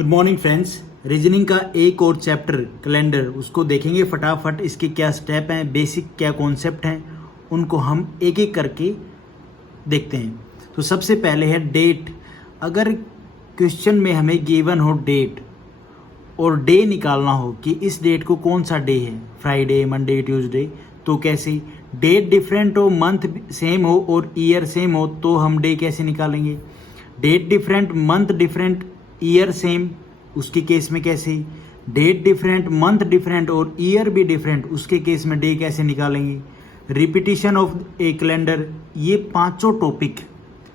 Good morning friends. Reasoning का एक और चैप्टर कैलेंडर उसको देखेंगे फटाफट। इसके क्या स्टेप हैं, बेसिक क्या कॉन्सेप्ट हैं, उनको हम एक एक करके देखते हैं। तो सबसे पहले है डेट। अगर क्वेश्चन में हमें गिवन हो डेट और डे निकालना हो कि इस डेट को कौन सा डे है, फ्राइडे, मंडे, ट्यूसडे, तो कैसे? डेट डिफरेंट हो, मंथ सेम हो और ईयर सेम हो तो हम डे कैसे निकालेंगे? Date different, month different, year same, उसके केस में कैसे? डेट डिफरेंट, मंथ डिफरेंट और ईयर भी डिफरेंट, उसके केस में डे कैसे निकालेंगे? रिपीटिशन ऑफ ए कैलेंडर, ये पांचों टॉपिक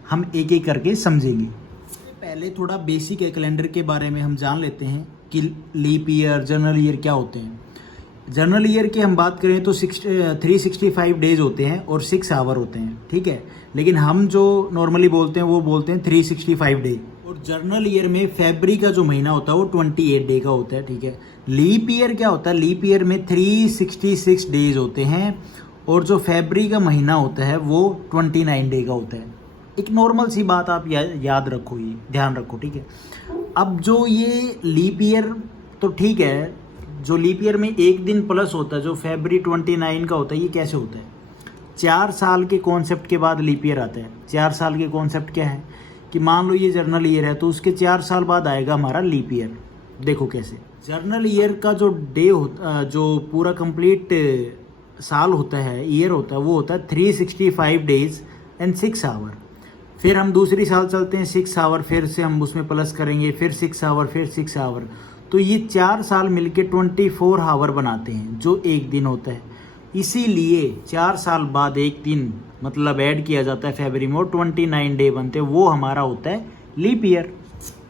हम एक एक करके समझेंगे। पहले थोड़ा बेसिक है कैलेंडर के बारे में हम जान लेते हैं कि लीप ईयर, जनरल ईयर क्या होते हैं। जनरल ईयर की हम बात करें तो 365 डेज होते हैं और 6 आवर होते हैं, ठीक है। लेकिन हम जो नॉर्मली बोलते हैं वो बोलते हैं 365 डे। और जनरल ईयर में फरवरी का जो महीना होता है वो 28 डे का होता है, ठीक है। लीप ईयर क्या होता है? लीप ईयर में 366 डेज होते हैं और जो फरवरी का महीना होता है वो 29 डे का होता है। एक नॉर्मल सी बात आप याद रखो, ये ध्यान रखो, ठीक है। अब जो ये लीप ईयर तो ठीक है, जो लीप ईयर में एक दिन प्लस होता है जो फरवरी 29 का होता है, ये कैसे होता है? 4 साल के कॉन्सेप्ट के बाद लीप ईयर आता है। 4 साल के कॉन्सेप्ट क्या है कि मान लो ये जर्नल ईयर है तो उसके 4 साल बाद आएगा हमारा लीप ईयर। देखो कैसे। जर्नल ईयर का जो डे होता, जो पूरा कंप्लीट साल होता है, ईयर होता है, वो होता है 365 डेज एंड 6 आवर। फिर हम दूसरी साल चलते हैं 6 आवर, फिर से हम उसमें प्लस करेंगे, फिर 6 आवर, फिर 6 आवर। तो ये 4 साल मिलके 24 आवर बनाते हैं जो एक दिन होता है। इसीलिए 4 साल बाद एक दिन मतलब ऐड किया जाता है फरवरी में, 29 डे बनते हैं, वो हमारा होता है लीप ईयर।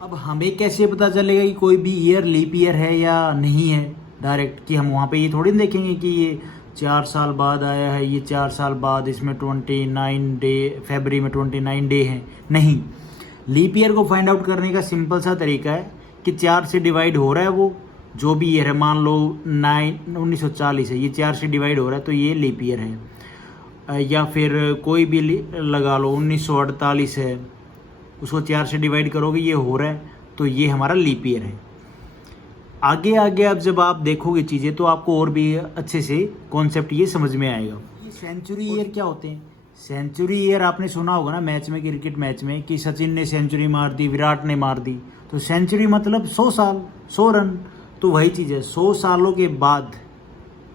अब हमें कैसे पता चलेगा कि कोई भी ईयर लीप ईयर है या नहीं है? डायरेक्ट कि हम वहाँ पे ये थोड़ी ना देखेंगे कि ये 4 साल बाद आया है, ये 4 साल बाद इसमें 29 डे, फरवरी में 29 डे हैं। नहीं, लीप ईयर को फाइंड आउट करने का सिंपल सा तरीका है कि 4 से डिवाइड हो रहा है वो जो भी ईयर है। मान लो 1940 है, ये 4 से डिवाइड हो रहा है तो ये लीप ईयर है। या फिर कोई भी लगा लो 1948 है, उसको 4 से डिवाइड करोगे, ये हो रहा है तो ये हमारा लीप ईयर है। आगे आगे अब जब आप देखोगे चीज़ें तो आपको और भी अच्छे से कॉन्सेप्ट ये समझ में आएगा। ये सेंचुरी ईयर क्या होते हैं? सेंचुरी ईयर आपने सुना होगा ना मैच में, क्रिकेट मैच में, कि सचिन ने सेंचुरी मार दी, विराट ने मार दी। तो सेंचुरी मतलब 100 साल, 100 रन। तो वही चीज़ है, 100 सालों के बाद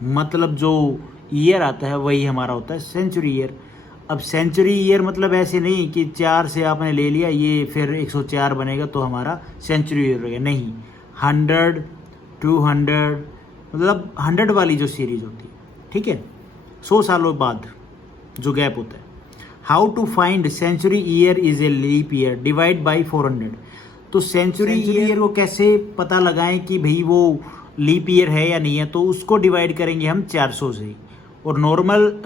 मतलब जो ईयर आता है वही हमारा होता है सेंचुरी ईयर। अब सेंचुरी ईयर मतलब ऐसे नहीं कि 4 से आपने ले लिया ये फिर 104 बनेगा तो हमारा सेंचुरी ईयर हो गया। नहीं, 100, 200 मतलब 100 वाली जो सीरीज होती है, ठीक है, 100 सालों बाद जो गैप होता है। How to find century year is a leap year, divide by 400। तो सेंचुरी ईयर को कैसे पता लगाएं कि भाई वो लीप ईयर है या नहीं है? तो उसको डिवाइड करेंगे हम 400 से। और नॉर्मल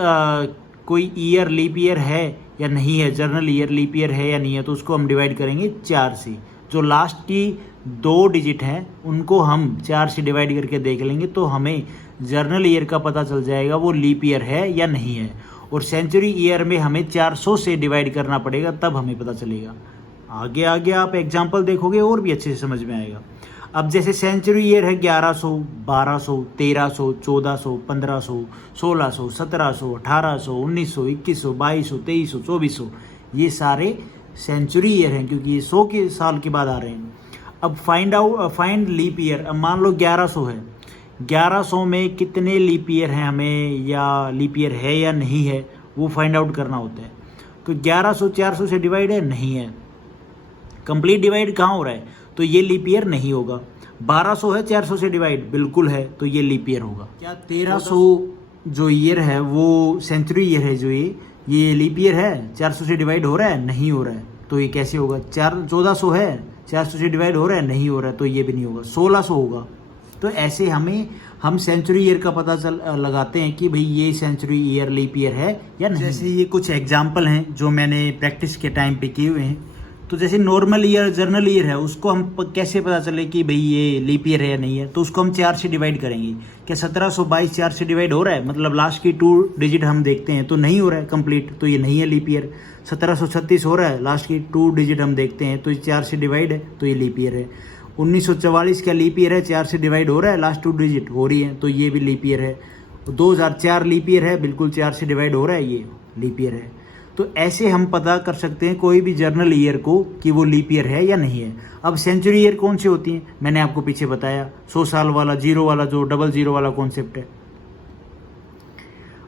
कोई ईयर लीप ईयर है या नहीं है, जनरल ईयर लीप ईयर है या नहीं है, तो उसको हम डिवाइड करेंगे 4 से। जो लास्ट की 2 डिजिट हैं उनको हम 4 से डिवाइड करके देख लेंगे तो हमें जनरल ईयर का पता चल जाएगा वो लीप ईयर है या नहीं है। और सेंचुरी ईयर में हमें 400 से डिवाइड करना पड़ेगा, तब हमें पता चलेगा। आगे आगे आप एग्जाम्पल देखोगे और भी अच्छे से समझ में आएगा। अब जैसे सेंचुरी ईयर है 1100, 1200, 1300, 1400, 1500, 1600, 1700, 1800, 1900, 2100, 2200, 2300, 2400, ये सारे सेंचुरी ईयर हैं क्योंकि ये 100 के साल के बाद आ रहे हैं। अब फाइंड लीप ईयर। अब मान लो 1100 है, 1100 में कितने लीप ईयर हैं हमें, या लीप ईयर है या नहीं है, वो फाइंड आउट करना होता है। तो 1100 400 से डिवाइड है? नहीं है। कंप्लीट डिवाइड कहाँ हो रहा है? तो ये लीप ईयर नहीं होगा। 1200 है 400 से डिवाइड, बिल्कुल है, तो ये लीप ईयर होगा। क्या 1300 जो ईयर है वो सेंचुरी ईयर है? जो ये लीप ईयर है? 400 से डिवाइड हो रहा है? नहीं हो रहा है, तो ये कैसे होगा? 1400 है, 400 से डिवाइड हो रहा है? नहीं हो रहा है, तो ये भी नहीं होगा। 1600 होगा। तो ऐसे हम सेंचुरी ईयर का पता लगाते हैं कि भाई ये सेंचुरी ईयर लीप ईयर है या नहीं। जैसे ये कुछ एग्जाम्पल हैं जो मैंने प्रैक्टिस के टाइम पे किए हुए हैं। तो जैसे नॉर्मल ईयर, जनरल ईयर है, उसको हम कैसे पता चले कि भाई ये लीप ईयर है या नहीं है? तो उसको हम 4 से डिवाइड करेंगे। क्या 1722 4 से डिवाइड हो रहा है? मतलब लास्ट की 2 डिजिट हम देखते हैं तो नहीं हो रहा है कंप्लीट, तो ये नहीं है लीप ईयर। 1736 हो रहा है, लास्ट की 2 डिजिट हम देखते हैं तो ये 4 से डिवाइड है तो ये लीप ईयर है। 1944 क्या लीप ईयर है? 4 से डिवाइड हो रहा है, लास्ट 2 डिजिट हो रही है, तो ये भी लीप ईयर है। 2004 लीप ईयर है, बिल्कुल 4 से डिवाइड हो रहा है, ये लीप ईयर है। तो ऐसे हम पता कर सकते हैं कोई भी जर्नल ईयर को कि वो लीप ईयर है या नहीं है। अब सेंचुरी ईयर कौन सी होती हैं? मैंने आपको पीछे बताया, 100 साल वाला, 0 वाला, जो 00 वाला कॉन्सेप्ट है।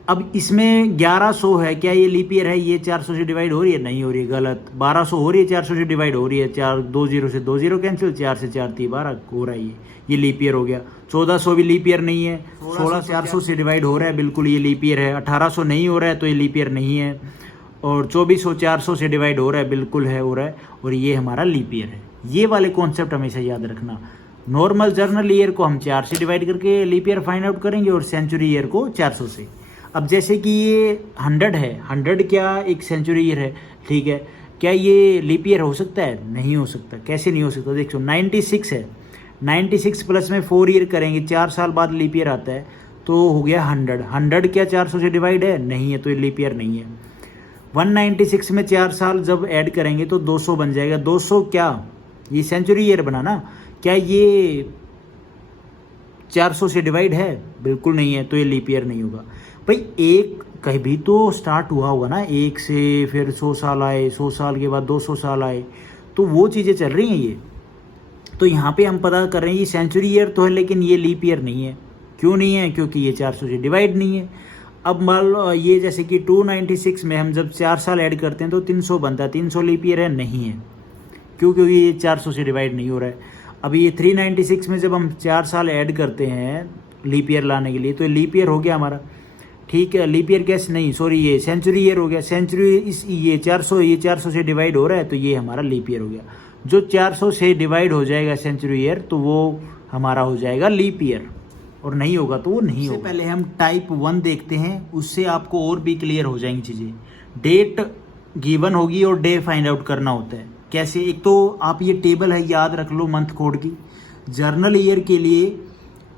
अब इसमें 1100 है, क्या ये लीप ईयर है? ये 400 से डिवाइड हो रही है? नहीं हो रही है, गलत। 1200 हो रही है, 400 से डिवाइड हो रही है, 4 2 0 से 2 0 कैंसिल, 4 से 4 3 12 हो रहा है, ये लीप ईयर हो गया। 1400 भी लीप ईयर नहीं है, 16 400 से डिवाइड हो रहा है, बिल्कुल ये लीप ईयर है। 1800 नहीं हो रहा है, तो ये लीप ईयर नहीं है। और 2400 400 से डिवाइड हो रहा है, बिल्कुल है, हो रहा है, और ये हमारा लीप ईयर है। ये वाले कॉन्सेप्ट हमेशा याद रखना। नॉर्मल जर्नल ईयर को हम 4 से डिवाइड करके लीप ईयर फाइंड आउट करेंगे, और सेंचुरी ईयर को 400 से। अब जैसे कि ये 100 है, 100 क्या एक सेंचुरी ईयर है, ठीक है, क्या ये लीप ईयर हो सकता है? नहीं हो सकता। कैसे नहीं हो सकता? देखो 96 है, 96 प्लस में 4 ईयर करेंगे, 4 साल बाद लीप ईयर आता है, तो हो गया 100। 100 क्या 400 से डिवाइड है? नहीं है, तो ये लीप ईयर नहीं है। 196 में 4 साल जब ऐड करेंगे तो 200 बन जाएगा। 200 क्या, ये सेंचुरी ईयर बना ना, क्या ये 400 से डिवाइड है? बिल्कुल नहीं है, तो ये लीप ईयर नहीं होगा। भाई एक कहीं भी तो स्टार्ट हुआ होगा ना, 1 से, फिर 100 साल आए, 100 साल के बाद 200 साल आए, तो वो चीज़ें चल रही हैं ये। तो यहाँ पे हम पता कर रहे हैं ये सेंचुरी ईयर तो है, लेकिन ये लीप ईयर नहीं है। क्यों नहीं है? क्योंकि ये 400 से डिवाइड नहीं है। अब मान लो ये जैसे कि 296 में हम जब 4 साल ऐड करते हैं तो 300 बनता है, 300 लीप ईयर है? नहीं है। क्यों? क्योंकि ये 400 से डिवाइड नहीं हो रहा है। अब ये 396 में जब हम 4 साल ऐड करते हैं लीप ईयर लाने के लिए, तो लीप ईयर हो गया हमारा, ठीक है। लीप ईयर कैसे नहीं, सॉरी, ये सेंचुरी ईयर हो गया। सेंचुरी इस ये 400 से डिवाइड हो रहा है, तो ये हमारा लीप ईयर हो गया। जो 400 से डिवाइड हो जाएगा सेंचुरी ईयर, तो वो हमारा हो जाएगा लीप ईयर, और नहीं होगा तो वो नहीं होगा। पहले हम टाइप 1 देखते हैं, उससे आपको और भी क्लियर हो जाएंगी चीज़ें। डेट गिवन होगी और डे फाइंड आउट करना होता है। कैसे? एक तो आप ये टेबल है, याद रख लो मंथ कोड की। जर्नल ईयर के लिए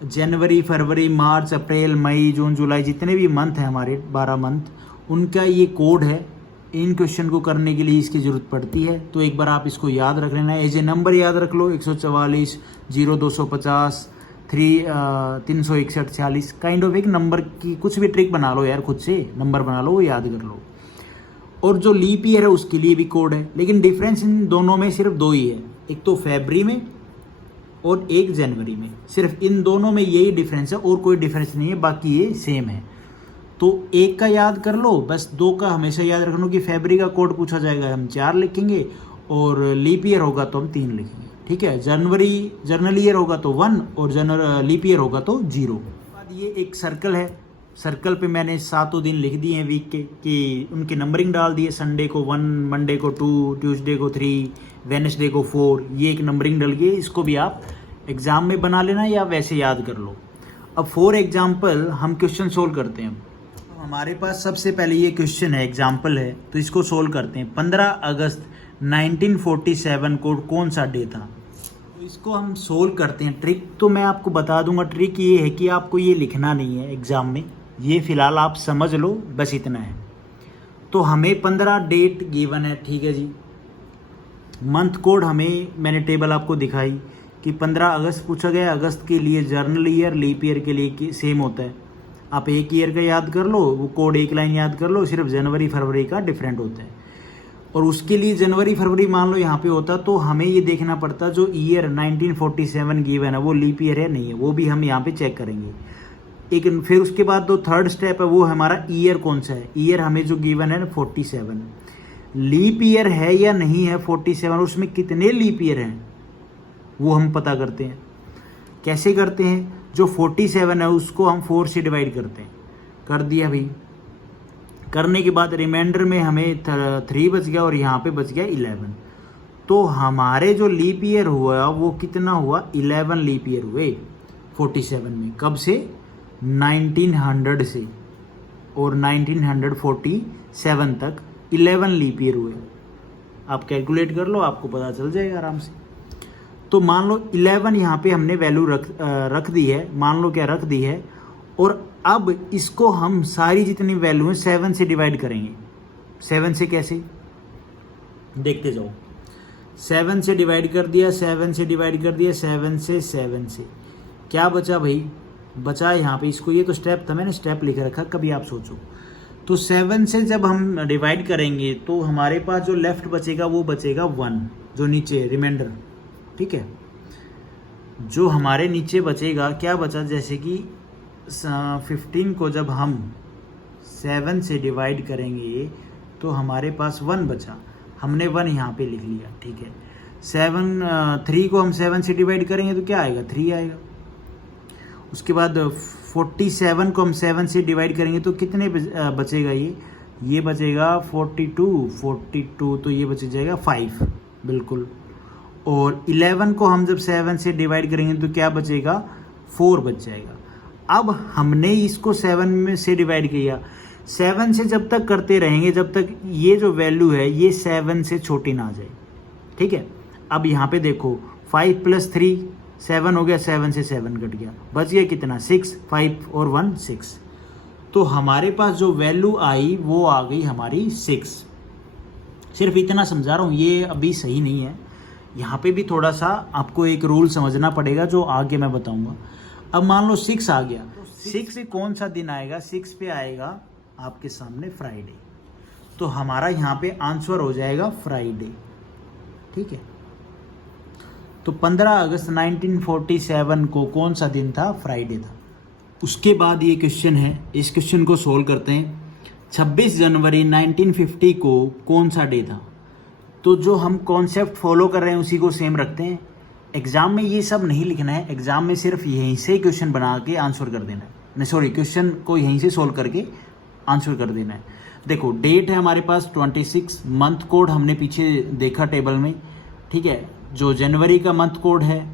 जनवरी, फरवरी, मार्च, अप्रैल, मई, जून, जुलाई, जितने भी मंथ हैं हमारे 12 मंथ, उनका ये कोड है। इन क्वेश्चन को करने के लिए इसकी ज़रूरत पड़ती है, तो एक बार आप इसको याद रख लेना। एज ए नंबर याद रख लो, 144, 0 250, 361 46, काइंड ऑफ एक नंबर की कुछ भी ट्रिक बना लो यार, खुद से नंबर बना लो, वो याद कर लो। और जो लीप ईयर है उसके लिए भी कोड है, लेकिन डिफरेंस इन दोनों में सिर्फ 2 ही है, एक तो फरवरी में और एक जनवरी में। सिर्फ इन दोनों में यही डिफरेंस है, और कोई डिफरेंस नहीं है, बाकी ये सेम है। तो एक का याद कर लो बस, 2 का हमेशा याद रखना कि फरवरी का कोड पूछा जाएगा हम 4 लिखेंगे, और लीप ईयर होगा तो हम 3 लिखेंगे, ठीक है। जनवरी जर्नल ईयर होगा तो 1, और लीप ईयर होगा तो 0। बाद ये एक सर्कल है, सर्कल पे मैंने 7 दिन लिख दिए हैं वीक के, कि उनके नंबरिंग डाल दिए। संडे को 1, मंडे को 2, ट्यूसडे को 3, वेडनेसडे को 4, ये एक नंबरिंग डल गई। इसको भी आप एग्ज़ाम में बना लेना या वैसे याद कर लो। अब फॉर एग्जाम्पल हम क्वेश्चन सोल्व करते हैं। हमारे पास सबसे पहले ये क्वेश्चन है, एग्जाम्पल है, तो इसको सोल्व करते हैं। 15 अगस्त 1947 को कौन सा डे था? तो इसको हम सोल्व करते हैं। ट्रिक तो मैं आपको बता दूंगा। ट्रिक ये है कि आपको ये लिखना नहीं है एग्ज़ाम में, ये फ़िलहाल आप समझ लो, बस इतना है। तो हमें 15 डेट गिवन है, ठीक है जी। मंथ कोड हमें, मैंने टेबल आपको दिखाई कि 15 अगस्त पूछा गया। अगस्त के लिए जर्नल ईयर, लीप ईयर के लिए सेम होता है। आप एक ईयर का याद कर लो, वो कोड एक लाइन याद कर लो, सिर्फ जनवरी फरवरी का डिफरेंट होता है। और उसके लिए जनवरी फरवरी मान लो यहाँ पे होता, तो हमें ये देखना पड़ता जो ईयर 1947 गिवन है वो लीप ईयर है नहीं है, वो भी हम यहाँ पे चेक करेंगे। एक फिर उसके बाद जो थर्ड स्टेप है वो हमारा ईयर कौन सा है। ईयर हमें जो गिवन है 47, लीप ईयर है या नहीं है 47, उसमें कितने लीप ईयर हैं वो हम पता करते हैं। कैसे करते हैं? जो 47 है उसको हम 4 से डिवाइड करते हैं। कर दिया भाई। करने के बाद रिमाइंडर में हमें 3 बच गया और यहाँ पे बच गया 11। तो हमारे जो लीप ईयर हुआ वो कितना हुआ? 11 लीप ईयर हुए 47 में। कब से? 1900 से, और 1947 तक 11 लीप ईयर हुए। आप कैलकुलेट कर लो, आपको पता चल जाएगा आराम से। तो मान लो 11 यहाँ पे हमने वैल्यू रख दी है, मान लो क्या रख दी है। और अब इसको हम सारी जितनी वैल्यू है 7 से डिवाइड करेंगे। 7 से कैसे? देखते जाओ। 7 से डिवाइड कर दिया, 7 से डिवाइड कर दिया, 7 से क्या बचा भाई? बचा यहाँ पे इसको, ये तो स्टेप था, मैंने स्टेप लिख रखा, कभी आप सोचो। तो 7 से जब हम डिवाइड करेंगे तो हमारे पास जो लेफ्ट बचेगा वो बचेगा 1, जो नीचे रिमाइंडर, ठीक है। जो हमारे नीचे बचेगा क्या बचा, जैसे कि 15 को जब हम 7 से डिवाइड करेंगे तो हमारे पास 1 बचा, हमने 1 यहाँ पे लिख लिया, ठीक है। 3 को हम 7 से डिवाइड करेंगे तो क्या आएगा? 3 आएगा। उसके बाद 47 को हम 7 से डिवाइड करेंगे तो कितने बचेगा? ये बचेगा 42, तो ये बच जाएगा 5, बिल्कुल। और 11 को हम जब 7 से डिवाइड करेंगे तो क्या बचेगा? 4 बच जाएगा। अब हमने इसको 7 में से डिवाइड किया, 7 से जब तक करते रहेंगे जब तक ये जो वैल्यू है ये 7 से छोटी ना आ जाए, ठीक है। अब यहाँ पे देखो 5 + 3 7 हो गया, 7 से 7 कट गया, बच गया कितना? 6, 5 और 1 6। तो हमारे पास जो वैल्यू आई वो आ गई हमारी 6। सिर्फ इतना समझा रहा हूँ, ये अभी सही नहीं है, यहाँ पे भी थोड़ा सा आपको एक रूल समझना पड़ेगा जो आगे मैं बताऊंगा। अब मान लो 6 आ गया, तो 6 से कौन सा दिन आएगा? 6 पे आएगा आपके सामने फ्राइडे, तो हमारा यहाँ पे आंसर हो जाएगा फ्राइडे, ठीक है। तो 15 अगस्त 1947 को कौन सा दिन था? फ्राइडे था। उसके बाद ये क्वेश्चन है, इस क्वेश्चन को सोल्व करते हैं। 26 जनवरी 1950 को कौन सा डे था? तो जो हम कॉन्सेप्ट फॉलो कर रहे हैं उसी को सेम रखते हैं। एग्जाम में ये सब नहीं लिखना है, एग्जाम में सिर्फ यहीं से क्वेश्चन बना के आंसर कर देना है, नहीं सॉरी, क्वेश्चन को यहीं से सोल्व करके आंसर कर देना है। देखो डेट है हमारे पास 26, मंथ कोड हमने पीछे देखा टेबल में, ठीक है। जो जनवरी का मंथ कोड है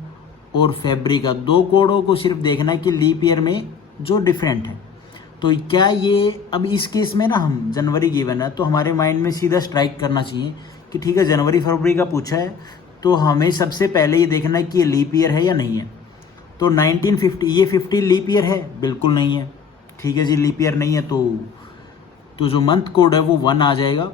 और फरवरी का, 2 कोडों को सिर्फ देखना है कि लीप ईयर में जो डिफरेंट है। तो क्या ये अब इस केस में ना हम जनवरी गिवन है तो हमारे माइंड में सीधा स्ट्राइक करना चाहिए कि ठीक है जनवरी फरवरी का पूछा है तो हमें सबसे पहले ये देखना है कि ये लीप ईयर है या नहीं है। तो 1950, ये 50 लीप ईयर है? बिल्कुल नहीं है, ठीक है जी, लीप ईयर नहीं है। तो जो मंथ कोड है वो 1 आ जाएगा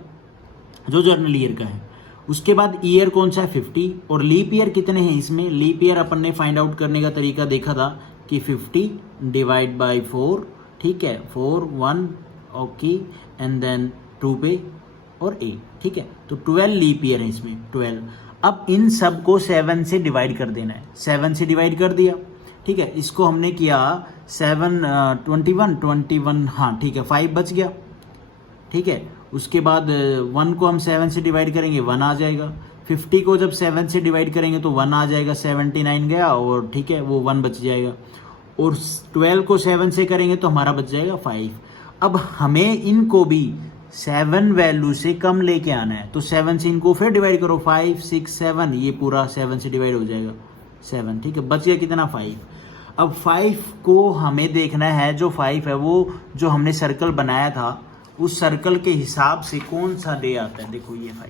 जो जर्नल ईयर का है। उसके बाद ईयर कौन सा है? 50। और लीप ईयर कितने हैं इसमें? लीप ईयर अपन ने फाइंड आउट करने का तरीका देखा था कि 50 डिवाइड बाई 4, ठीक है, 4 1 ओके, एंड देन 2 पे और 8, ठीक है। तो 12 लीप ईयर है इसमें, 12। अब इन सब को 7 से डिवाइड कर देना है, 7 से डिवाइड कर दिया, ठीक है। इसको हमने किया 7 21, हाँ ठीक है, 5 बच गया, ठीक है। उसके बाद 1 को हम 7 से डिवाइड करेंगे, 1 आ जाएगा। 50 को जब 7 से डिवाइड करेंगे तो 1 आ जाएगा, 79 गया और ठीक है वो 1 बच जाएगा। और 12 को 7 से करेंगे तो हमारा बच जाएगा 5। अब हमें इनको भी 7 वैल्यू से कम लेके आना है, तो 7 से इनको फिर डिवाइड करो, 5 6 7, ये पूरा 7 से डिवाइड हो जाएगा 7, ठीक है। बच गया कितना? 5। अब 5 को हमें देखना है, जो 5 है वो जो हमने सर्कल बनाया था उस सर्कल के हिसाब से कौन सा डे आता है। देखो ये 5,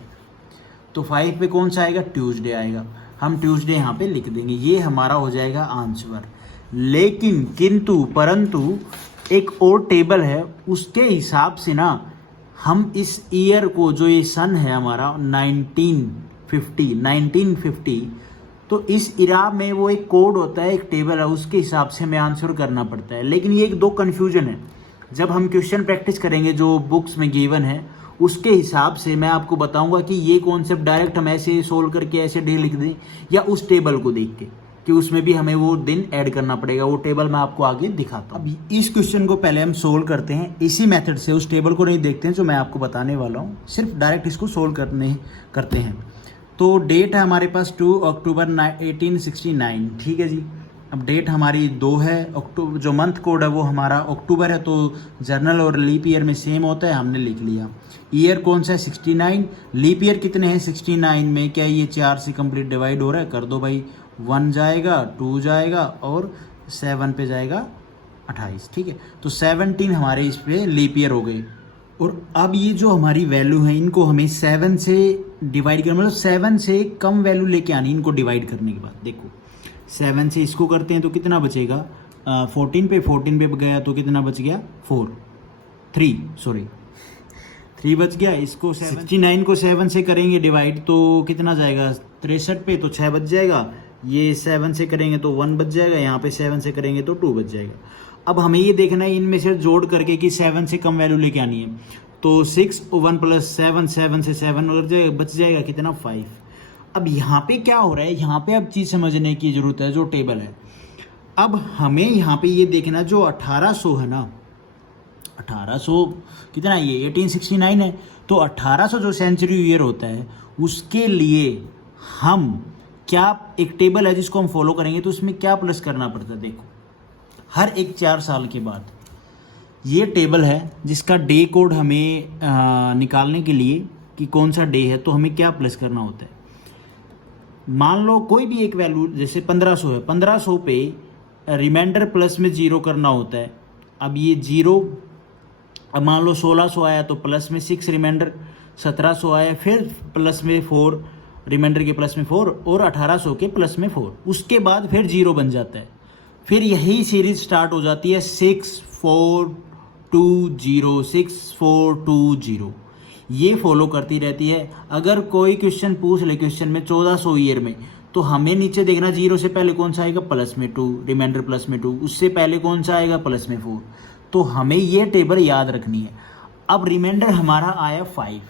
तो 5 पे कौन सा आएगा? ट्यूसडे आएगा। हम ट्यूसडे यहाँ पे लिख देंगे, ये हमारा हो जाएगा आंसर। लेकिन किंतु परंतु एक और टेबल है, उसके हिसाब से ना हम इस ईयर को, जो ये सन है हमारा 1950, तो इस इरा में वो एक कोड होता है, एक टेबल है, उसके हिसाब से हमें आंसर करना पड़ता है। लेकिन ये 2 कन्फ्यूजन है। जब हम क्वेश्चन प्रैक्टिस करेंगे जो बुक्स में गिवन है उसके हिसाब से मैं आपको बताऊंगा कि ये कॉन्सेप्ट डायरेक्ट हम ऐसे सोल्व करके ऐसे डे लिख दें या उस टेबल को देख के, कि उसमें भी हमें वो दिन ऐड करना पड़ेगा। वो टेबल मैं आपको आगे दिखाता हूँ। अब इस क्वेश्चन को पहले हम सोल्व करते हैं इसी मेथड से, उस टेबल को नहीं देखते हैं जो मैं आपको बताने वाला हूँ, सिर्फ डायरेक्ट इसको सोल्व करते हैं। तो डेट है हमारे पास 2 अक्टूबर 1869, ठीक है जी। अब डेट हमारी 2 है, अक्टूबर, जो मंथ कोड है वो हमारा अक्टूबर है, तो जर्नल और लीप ईयर में सेम होता है, हमने लिख लिया। ईयर कौन सा है? 69। लीप ईयर कितने हैं 69 में? क्या ये 4 से कंप्लीट डिवाइड हो रहा है? कर दो भाई, 1 जाएगा, 2 जाएगा और 7 पे जाएगा 28, ठीक है। तो 17 हमारे इस पे लीप ईयर हो गए। और अब ये जो हमारी वैल्यू है इनको हमें 7 से डिवाइड करना, मतलब 7 से कम वैल्यू लेके आनी इनको डिवाइड करने के बाद। देखो 7 से इसको करते हैं तो कितना बचेगा? 14 पे गया तो कितना बच गया? 3 3 बच गया। इसको 69 को 7 से करेंगे डिवाइड तो कितना जाएगा 63 पे, तो 6 बच जाएगा। ये 7 से करेंगे तो 1 बच जाएगा, यहाँ पे 7 से करेंगे तो 2 बच जाएगा। अब हमें ये देखना है इनमें से जोड़ करके कि 7 से कम वैल्यू लेके आनी है। तो 6 1 प्लस 7, 7 से 7 बच जाएगा कितना 5। अब यहाँ पे क्या हो रहा है, यहाँ पे अब चीज़ समझने की ज़रूरत है, जो टेबल है। अब हमें यहाँ पे ये देखना जो 1800 है ना, 1800 कितना है, ये 1869 है। तो 1800 जो सेंचुरी ईयर होता है उसके लिए हम क्या, एक टेबल है जिसको हम फॉलो करेंगे तो उसमें क्या प्लस करना पड़ता है। देखो हर एक 4 साल के बाद ये टेबल है जिसका डे कोड हमें निकालने के लिए कि कौन सा डे है तो हमें क्या प्लस करना होता है। मान लो कोई भी एक वैल्यू जैसे 1500 है, 1500 पे रिमाइंडर प्लस में 0 करना होता है। अब ये 0, अब मान लो 1600 आया तो प्लस में 6 रिमाइंडर, 1700 आया फिर प्लस में 4 रिमाइंडर के प्लस में 4 और 1800 के प्लस में 4, उसके बाद फिर 0 बन जाता है। फिर यही सीरीज स्टार्ट हो जाती है 6 4 2 0 6 4 2 0, ये फॉलो करती रहती है। अगर कोई क्वेश्चन पूछ ले क्वेश्चन में 1400 ईयर में, तो हमें नीचे देखना 0 से पहले कौन सा आएगा प्लस में 2, रिमाइंडर प्लस में 2, उससे पहले कौन सा आएगा प्लस में 4। तो हमें ये टेबल याद रखनी है। अब रिमाइंडर हमारा आया 5,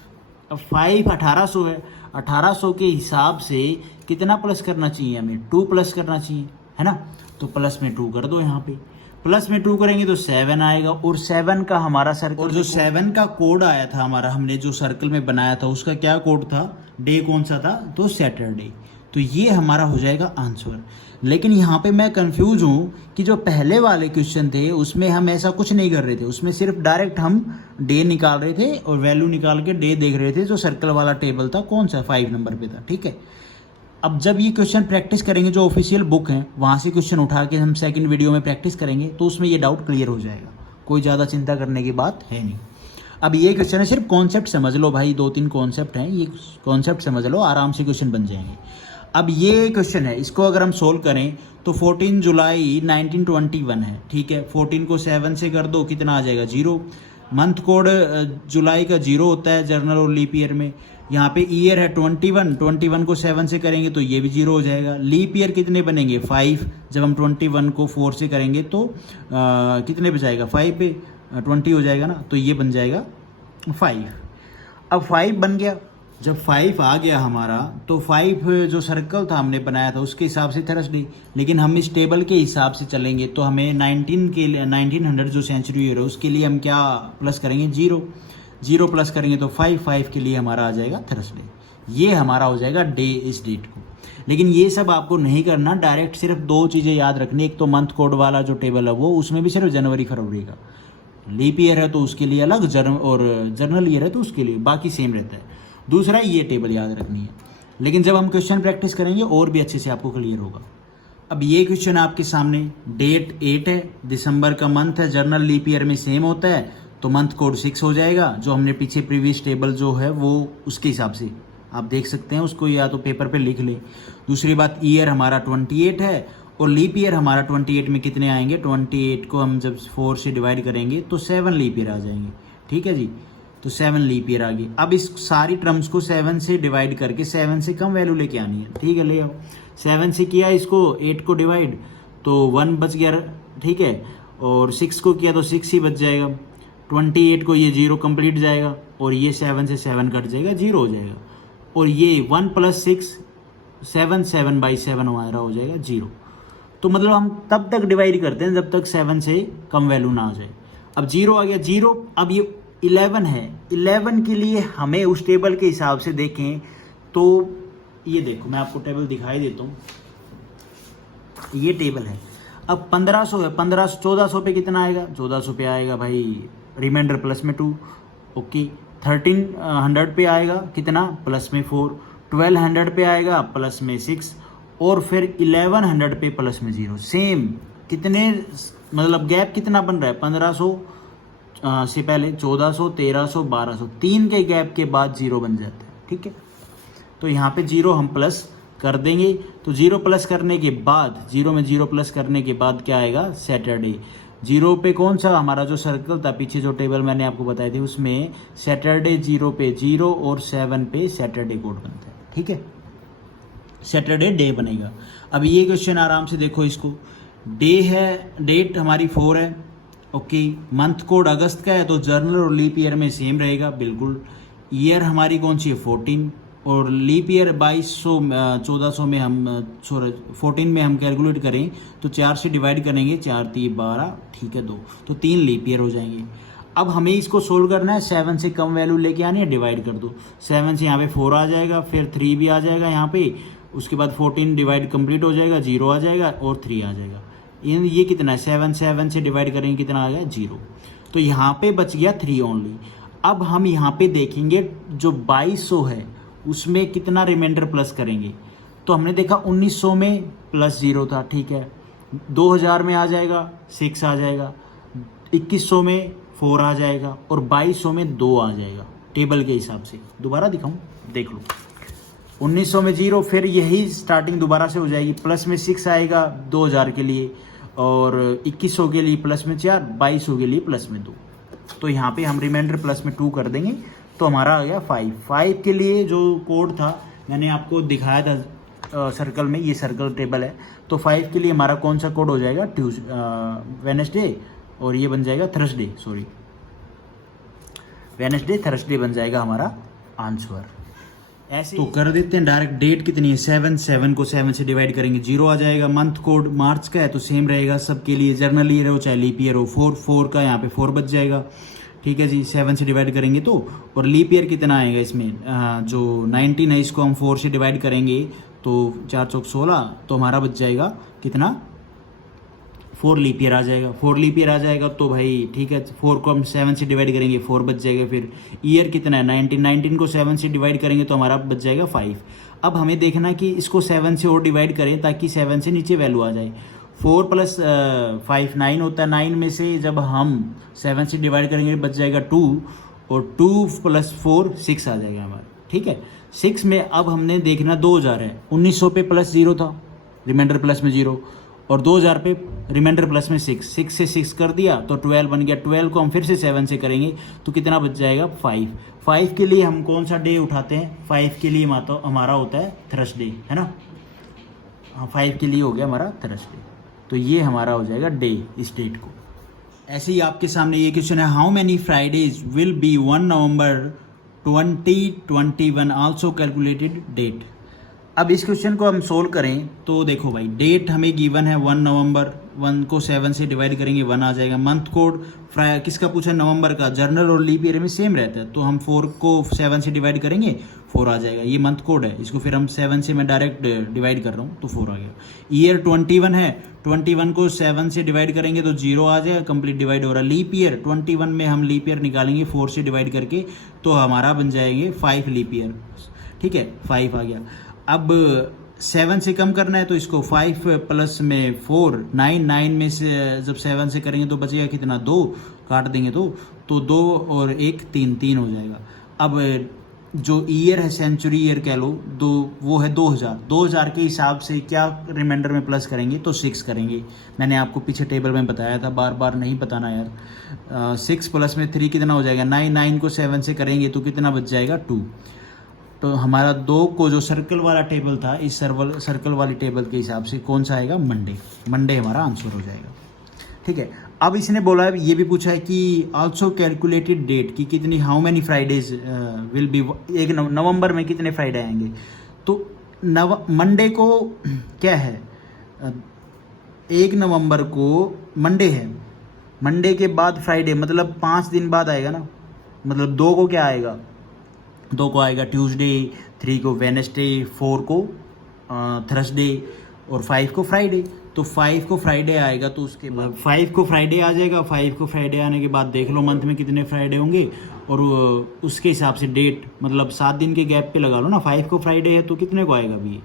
अब 5 1800 है, 1800 के हिसाब से कितना प्लस करना चाहिए हमें, 2 प्लस करना चाहिए, है ना। तो प्लस में 2 कर दो, यहाँ पे प्लस में 2 करेंगे तो 7 आएगा। और 7 का हमारा सर्कल, और जो 7 का कोड आया था हमारा, हमने जो सर्कल में बनाया था उसका क्या कोड था, डे कौन सा था, तो सैटरडे। तो ये हमारा हो जाएगा आंसर। लेकिन यहाँ पे मैं कंफ्यूज हूँ कि जो पहले वाले क्वेश्चन थे उसमें हम ऐसा कुछ नहीं कर रहे थे, उसमें सिर्फ डायरेक्ट हम डे निकाल रहे थे और वैल्यू निकाल के डे देख रहे थे। जो सर्कल वाला टेबल था कौन सा 5 नंबर पे था, ठीक है। अब जब ये क्वेश्चन प्रैक्टिस करेंगे, जो ऑफिशियल बुक है वहाँ से क्वेश्चन उठा के हम सेकंड वीडियो में प्रैक्टिस करेंगे, तो उसमें ये डाउट क्लियर हो जाएगा, कोई ज़्यादा चिंता करने की बात है नहीं। अब ये क्वेश्चन है, सिर्फ कॉन्सेप्ट समझ लो भाई, 2-3 कॉन्सेप्ट हैं, ये कॉन्सेप्ट समझ लो, आराम से क्वेश्चन बन जाएंगे। अब ये क्वेश्चन है, इसको अगर हम सोल्व करें तो 14 जुलाई 1921 है, ठीक है। 14 को 7 से कर दो, कितना आ जाएगा 0। मंथ कोड जुलाई का 0 होता है जर्नल और लीप ईयर में। यहाँ पे ईयर है 21, 21 को 7 से करेंगे तो ये भी 0 हो जाएगा। लीप ईयर कितने बनेंगे 5, जब हम 21 को 4 से करेंगे तो कितने बचाएगा 5 पे 20 हो जाएगा ना, तो ये बन जाएगा 5। अब 5 बन गया, जब 5 आ गया हमारा तो 5 जो सर्कल था हमने बनाया था उसके हिसाब से थर्सडे। लेकिन हम इस टेबल के हिसाब से चलेंगे तो हमें 1900 जो सेंचुरी ईयर है उसके लिए हम क्या प्लस करेंगे 0 प्लस करेंगे तो 5 के लिए हमारा आ जाएगा थर्सडे। ये हमारा हो जाएगा डे इस डेट को। लेकिन ये सब आपको नहीं करना, डायरेक्ट सिर्फ 2 चीज़ें याद रखनी। एक तो मंथ कोड वाला जो टेबल है वो, उसमें भी सिर्फ जनवरी फरवरी का, लीप ईयर है तो उसके लिए अलग, और जर्नल ईयर है तो उसके लिए, बाकी सेम रहता है। दूसरा ये टेबल याद रखनी है। लेकिन जब हम क्वेश्चन प्रैक्टिस करेंगे और भी अच्छे से आपको क्लियर होगा। अब ये क्वेश्चन आपके सामने, डेट 8 है, दिसंबर का मंथ है, जर्नल लीप ईयर में सेम होता है तो मंथ कोड 6 हो जाएगा, जो हमने पीछे प्रीवियस टेबल जो है वो उसके हिसाब से आप देख सकते हैं, उसको या तो पेपर पे लिख ले। दूसरी बात, ईयर हमारा 28 है और लीप ईयर हमारा 28 में कितने आएंगे, 28 को हम जब 4 से डिवाइड करेंगे तो 7 लीप ईयर आ जाएंगे, ठीक है जी। तो 7 लीप ईयर आ गई। अब इस सारी टर्म्स को 7 से डिवाइड करके 7 से कम वैल्यू लेके आनी है, ठीक है। ले आओ, 7 से किया इसको 8 को डिवाइड तो 1 बच गया, ठीक है। और 6 को किया तो 6 ही बच जाएगा। 28 को ये 0 कंप्लीट जाएगा और ये 7 से 7 कट जाएगा, 0 हो जाएगा। और ये 1 + 6 7 7/7 हमारा हो जाएगा 0। तो मतलब हम तब तक डिवाइड करते हैं जब तक 7 से कम वैल्यू ना आ जाए। अब 0 आ गया 0। अब ये 11 है, 11 के लिए हमें उस टेबल के हिसाब से देखें तो ये देखो, मैं आपको टेबल दिखाई देता हूँ, ये टेबल है। अब 1500 है, 1400 पे कितना आएगा, 1400 पे आएगा भाई रिमाइंडर प्लस में 2, ओके। 1300 पे आएगा कितना, प्लस में 4। 1200 पे आएगा प्लस में 6 और फिर 1100 पे प्लस में 0। सेम कितने, मतलब गैप कितना बन रहा है, 1500 से पहले 1400, 1300, 1200, 3 के गैप के बाद 0 बन जाता है, ठीक है। तो यहाँ पे 0 हम प्लस कर देंगे। तो 0 प्लस करने के बाद, 0 में 0 प्लस करने के बाद क्या आएगा, सैटरडे। जीरो पे कौन सा हमारा जो सर्कल था पीछे जो टेबल मैंने आपको बताई थी उसमें सैटरडे 0 पे 0 और 7 पे सैटरडे कोड बनता है, ठीक है, सैटरडे डे बनेगा। अब ये क्वेश्चन आराम से देखो, इसको डे है, डेट हमारी 4 है, ओके, मंथ कोड अगस्त का है तो जर्नल और लीप ईयर में सेम रहेगा बिल्कुल। ईयर हमारी कौन सी है 14, और लीप ईयर 1400 में हम 14 में हम कैलकुलेट करें तो 4 से डिवाइड करेंगे, 4 3 12, ठीक है 2, तो 3 लीप ईयर हो जाएंगे। अब हमें इसको सोल्व करना है, 7 से कम वैल्यू लेके आनी है, डिवाइड कर दो, 7 से यहाँ पे 4 आ जाएगा, फिर 3 भी आ जाएगा यहाँ पे, उसके बाद 14 डिवाइड कंप्लीट हो जाएगा, 0 आ जाएगा और 3 आ जाएगा। ये कितना है 7 से डिवाइड करेंगे कितना आ गया 0, तो यहाँ पे बच गया 3 ओनली। अब हम यहाँ पे देखेंगे जो 2200 है उसमें कितना रिमाइंडर प्लस करेंगे, तो हमने देखा 1900 में प्लस 0 था, ठीक है, 2000 में आ जाएगा 6 आ जाएगा, 2100 में 4 आ जाएगा और 2200 में 2 आ जाएगा टेबल के हिसाब से। दोबारा दिखाऊं, देख लो, 1900 में 0, फिर यही स्टार्टिंग दोबारा से हो जाएगी, प्लस में 6 आएगा 2000 के लिए, और 2100 के लिए प्लस में 4, 2200 के लिए प्लस में 2, तो यहाँ पे हम रिमाइंडर प्लस में 2 कर देंगे तो हमारा आ गया 5 के लिए जो कोड था मैंने आपको दिखाया था सर्कल में, ये सर्कल टेबल है, तो 5 के लिए हमारा कौन सा कोड हो जाएगा वेडनेसडे, और ये बन जाएगा थर्सडे, सॉरी वेडनेसडे थर्सडे बन जाएगा हमारा आंसर। ऐसे तो कर देते हैं डायरेक्ट, डेट कितनी है 7 को 7 से डिवाइड करेंगे 0 आ जाएगा, मंथ कोड मार्च का है तो सेम रहेगा सबके लिए, जर्नल ईयर हो चाहे लीप ईयर हो, 4 का यहाँ पे 4 बच जाएगा, ठीक है जी, 7 से डिवाइड करेंगे तो, और लीप ईयर कितना आएगा इसमें, जो 19 है इसको हम 4 से डिवाइड करेंगे तो 4 चौक 16, तो हमारा बच जाएगा कितना 4 लीप ईयर आ जाएगा, 4 लीप ईयर आ जाएगा तो भाई ठीक है, 4 को हम 7 से डिवाइड करेंगे 4 बच जाएगा, फिर ईयर कितना है 19 को 7 से डिवाइड करेंगे तो हमारा बच जाएगा 5। अब हमें देखना कि इसको 7 से और डिवाइड करें ताकि 7 से नीचे वैल्यू आ जाए, 4 + 5 9 होता है, 9 में से जब हम 7 से डिवाइड करेंगे बच जाएगा 2, और 2 + 4 6 आ जाएगा हमारा, ठीक है। 6 में अब हमने देखना 2000 है, 1900 पे प्लस 0 था, रिमाइंडर प्लस में 0, और 2000 पे रिमाइंडर प्लस में 6 से 6 कर दिया तो 12 बन गया, 12 को हम फिर से 7 से करेंगे तो कितना बच जाएगा 5 के लिए हम कौन सा डे उठाते हैं, 5 के लिए हमारा होता है थर्सडे, है ना, हाँ 5 के लिए हो गया हमारा थर्सडे, तो ये हमारा हो जाएगा डे इस डेट को। ऐसे ही आपके सामने ये क्वेश्चन है, how many Fridays will be 1 November 2021 also calculated date. अब इस क्वेश्चन को हम सोल्व करें तो देखो भाई, डेट हमें गिवन है 1 नवंबर, 1 को 7 से डिवाइड करेंगे 1 आ जाएगा, मंथ कोड किसका पूछा नवंबर का, जर्नल और लीप ईयर में सेम रहता है तो हम 4 को 7 से डिवाइड करेंगे 4 आ जाएगा, ये मंथ कोड है, इसको फिर हम 7 से मैं डायरेक्ट डिवाइड कर रहा हूँ तो 4 आ गया। ईयर 21 है, 21 को 7 से डिवाइड करेंगे तो 0 आ जाएगा, कंप्लीट डिवाइड हो रहा है। लीप ईयर 21 में हम लीप ईयर निकालेंगे 4 से डिवाइड करके तो हमारा बन जाएंगे 5 लीप ईयर, ठीक है 5 आ गया। अब 7 से कम करना है तो इसको 5 प्लस में 4 9 में से जब 7 से करेंगे तो बचेगा कितना 2, काट देंगे तो 2 और 1 3 हो जाएगा। अब जो ईयर है सेंचुरी ईयर कह लो, वो है 2000 के हिसाब से क्या रिमाइंडर में प्लस करेंगे तो 6 करेंगे, मैंने आपको पीछे टेबल में बताया था, बार बार नहीं बताना यार। 6 प्लस में 3 कितना हो जाएगा 9 को 7 से करेंगे तो कितना बच जाएगा 2, तो हमारा 2 को जो सर्कल वाला टेबल था इस सर्कल वाली टेबल के हिसाब से कौन सा आएगा मंडे हमारा आंसर हो जाएगा, ठीक है। अब इसने बोला है, ये भी पूछा है कि आल्सो कैलकुलेटेड डेट की कितनी, how many Fridays will be, 1 नवंबर में कितने फ्राइडे आएंगे, तो मंडे को क्या है 1 नवंबर को मंडे है, मंडे के बाद फ्राइडे मतलब 5 दिन बाद आएगा ना, मतलब 2 को क्या आएगा, 2 को आएगा ट्यूसडे, 3 को वेडनेसडे, 4 को थर्सडे और 5 को फ्राइडे, तो 5 को फ्राइडे आएगा तो उसके बाद 5 को फ्राइडे आ जाएगा। 5 को फ्राइडे आने के बाद देख लो मंथ में कितने फ्राइडे होंगे और उसके हिसाब से डेट मतलब 7 दिन के गैप पे लगा लो ना। 5 को फ्राइडे है तो कितने को आएगा अभी,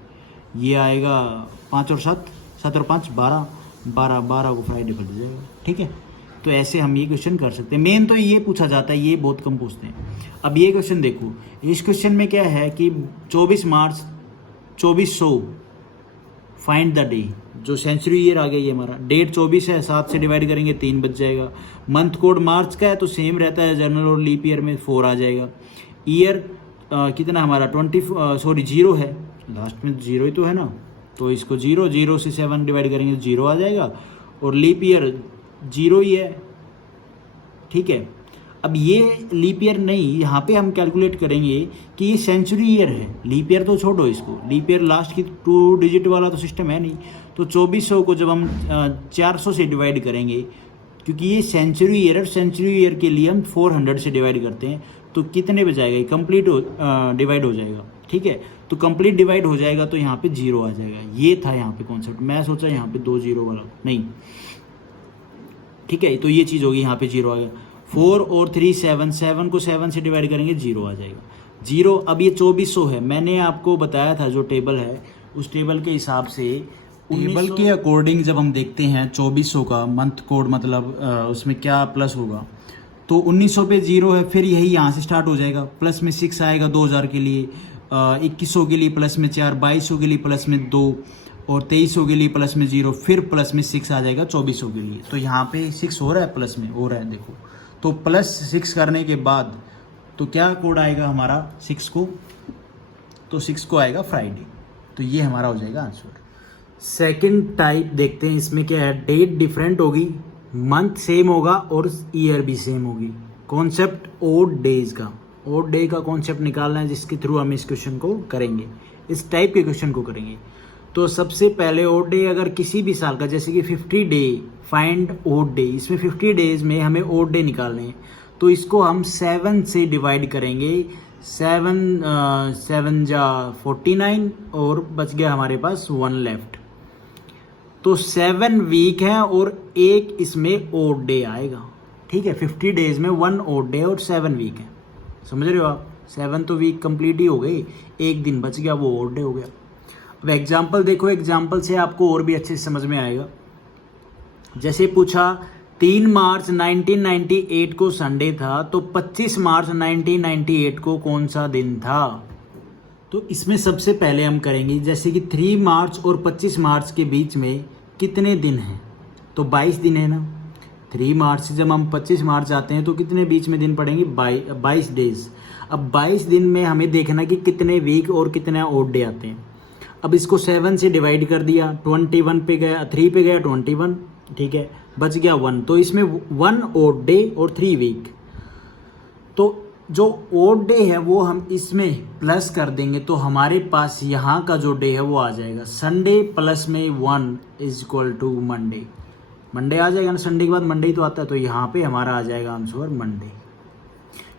ये आएगा 5 और 7, 7 और 5 12 को फ्राइडे पड़ जाएगा, ठीक है। तो ऐसे हम ये क्वेश्चन कर सकते हैं। मेन तो ये पूछा जाता है, ये बहुत कम पूछते हैं। अब ये क्वेश्चन देखो, इस क्वेश्चन में क्या है कि 24 मार्च 2400 फाइंड द डे, जो सेंचुरी ईयर आ गया ये हमारा। डेट 24 है, 7 से डिवाइड करेंगे 3 बच जाएगा। मंथ कोड मार्च का है तो सेम रहता है जनरल और लीप ईयर में, 4 आ जाएगा। ईयर कितना हमारा 0 है, लास्ट में 0 ही तो है ना, तो इसको 0 से 7 डिवाइड करेंगे 0 आ जाएगा। और लीप ईयर 0 ही है, ठीक है। अब ये लीप ईयर नहीं, यहाँ पे हम कैलकुलेट करेंगे कि ये सेंचुरी ईयर है। लीप ईयर तो छोड़ो इसको, लीप ईयर लास्ट की 2 डिजिट वाला तो सिस्टम है नहीं। तो 2400 को जब हम 400 से डिवाइड करेंगे, क्योंकि ये सेंचुरी ईयर है, सेंचुरी ईयर के लिए हम 400 से डिवाइड करते हैं, तो कितने पे जाएगा, ये कंप्लीट डिवाइड हो जाएगा, ठीक है। तो कंप्लीट डिवाइड हो जाएगा तो यहाँ पे 0 आ जाएगा। ये था यहाँ पे कॉन्सेप्ट, मैं सोचा यहाँ पे 2 0 वाला नहीं, ठीक है। तो ये चीज़ होगी, यहाँ पे 0 आ गया। 4 और 3 7, 7 को 7 से डिवाइड करेंगे 0 आ जाएगा 0। अब ये 2400 है, मैंने आपको बताया था जो टेबल है उस टेबल के हिसाब से, टेबल के अकॉर्डिंग जब हम देखते हैं 2400 का मंथ कोड, मतलब उसमें क्या प्लस होगा, तो 1900 पे 0 है, फिर यही यहाँ से स्टार्ट हो जाएगा। प्लस में 6 आएगा 2000 के लिए, 2100 के लिए प्लस में 4, 2200 के लिए प्लस में 2, और 2300 के लिए प्लस में 0, फिर प्लस में 6 आ जाएगा 2400 के लिए। तो यहाँ पे 6 हो रहा है, प्लस में हो रहा है, देखो। तो प्लस 6 करने के बाद तो क्या कोड आएगा हमारा 6 को, तो 6 को आएगा फ्राइडे। तो ये हमारा हो जाएगा आंसर। सेकंड टाइप देखते हैं, इसमें क्या है, डेट डिफरेंट होगी, मंथ सेम होगा और ईयर भी सेम होगी। कॉन्सेप्ट ओड डेज का, ओड डे का कॉन्सेप्ट निकालना है, जिसके थ्रू हम इस क्वेश्चन को करेंगे, इस टाइप के क्वेश्चन को करेंगे। तो सबसे पहले ओड डे अगर किसी भी साल का, जैसे कि 50 डे, फाइंड ओड डे, इसमें 50 डेज में हमें ओड डे निकालने हैं, तो इसको हम 7 से डिवाइड करेंगे। 7 जा 49 और बच गया हमारे पास 1 लेफ्ट। तो 7 वीक हैं और एक इसमें ओड डे आएगा, ठीक है। 50 डेज में 1 ओड डे और 7 वीक है, समझ रहे हो आप। 7 तो वीक कंप्लीट ही हो गई, एक दिन बच गया, वो ओड डे हो गया। अब एग्जाम्पल देखो, एग्जाम्पल से आपको और भी अच्छे से समझ में आएगा। जैसे पूछा 3 मार्च 1998 को संडे था, तो 25 मार्च 1998 को कौन सा दिन था। तो इसमें सबसे पहले हम करेंगे, जैसे कि 3 मार्च और 25 मार्च के बीच में कितने दिन हैं, तो 22 दिन है ना। 3 मार्च से जब हम 25 मार्च आते हैं तो कितने बीच में दिन पड़ेंगे, 22 डेज। अब 22 दिन में हमें देखना कि कितने वीक और कितने ओड डे आते हैं। अब इसको 7 से डिवाइड कर दिया, 21 पे गया, 3 पे गया 21, ठीक है, बच गया 1। तो इसमें 1 ओड डे और 3 वीक। तो जो ओड डे है वो हम इसमें प्लस कर देंगे, तो हमारे पास यहाँ का जो डे है वो आ जाएगा संडे प्लस में 1 is equal to Monday. Monday आ जाएगा ना, संडे के बाद मंडे ही तो आता है, तो यहाँ पे हमारा आ जाएगा आंसर मंडे,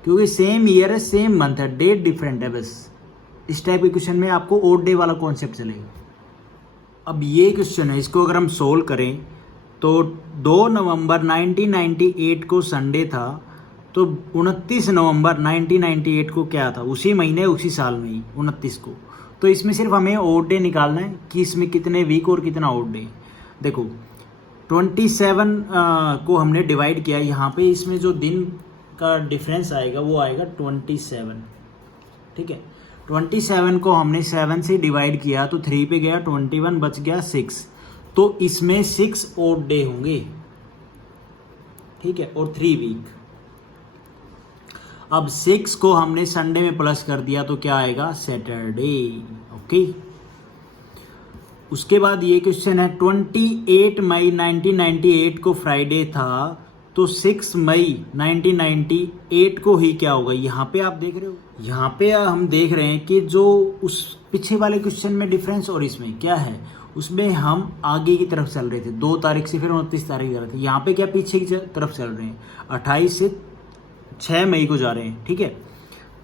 क्योंकि सेम ईयर है, सेम मंथ है, डेट डिफरेंट है। बस इस टाइप के क्वेश्चन में आपको ओड डे वाला कॉन्सेप्ट चलेगा। अब ये क्वेश्चन है, इसको अगर हम सोल्व करें तो 2 नवंबर 1998 को संडे था, तो 29 नवंबर 1998 को क्या था, उसी महीने उसी साल में ही 29 को। तो इसमें सिर्फ हमें ओड डे निकालना है कि इसमें कितने वीक और कितना ओड डे। देखो 27 को हमने डिवाइड किया, यहाँ पे इसमें जो दिन का डिफरेंस आएगा वो आएगा 27, ठीक है। 27 को हमने 7 से डिवाइड किया तो 3 पे गया 21, बच गया 6। तो इसमें 6 ओड डे होंगे, ठीक है, और 3 वीक। अब 6 को हमने संडे में प्लस कर दिया तो क्या आएगा, सैटरडे, ओके। उसके बाद ये क्वेश्चन है 28 मई 1998 को फ्राइडे था, तो 6 मई 1998 को ही क्या होगा। यहाँ पे आप देख रहे हो, यहाँ पे हम देख रहे हैं कि जो उस पीछे वाले क्वेश्चन में डिफरेंस और इसमें क्या है, उसमें हम आगे की तरफ चल रहे थे, 2 तारीख से फिर 29 तारीख जा रहे थे। यहाँ पे क्या पीछे की तरफ चल रहे हैं, 28 से 6 मई को जा रहे हैं, ठीक है।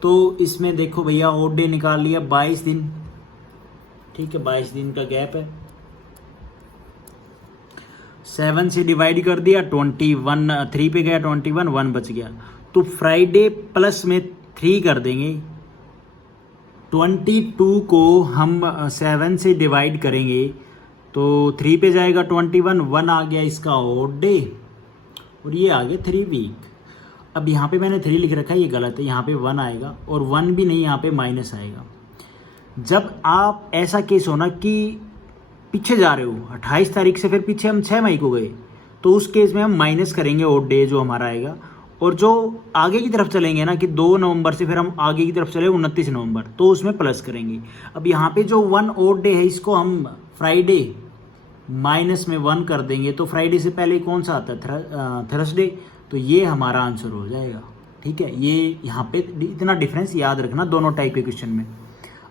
तो इसमें देखो भैया ओड डे निकाल लिया 22 दिन, ठीक है, 22 दिन का गैप है। 7 से डिवाइड कर दिया 21, 3 पे गया 21, 1 बच गया। तो फ्राइडे प्लस में 3 कर देंगे, 22 को हम 7 से डिवाइड करेंगे तो 3 पे जाएगा 21, 1 आ गया इसका ओड डे, और ये आ गया 3 वीक। अब यहाँ पे मैंने 3 लिख रखा है, ये गलत है, यहाँ पे 1 आएगा, और 1 भी नहीं, यहाँ पे माइनस आएगा। जब आप ऐसा केस हो ना कि पीछे जा रहे हो 28 तारीख से, फिर पीछे हम 6 मई को गए, तो उस केस में हम माइनस करेंगे ओड डे जो हमारा आएगा, और जो आगे की तरफ चलेंगे ना कि 2 नवंबर से फिर हम आगे की तरफ चले 29 नवंबर, तो उसमें प्लस करेंगे। अब यहाँ पे जो 1 ओड डे है इसको हम फ्राइडे माइनस में 1 कर देंगे, तो फ्राइडे से पहले कौन सा आता है, थर्सडे, तो ये हमारा आंसर हो जाएगा। ठीक है, ये यहाँ पे इतना डिफरेंस याद रखना दोनों टाइप के क्वेश्चन में।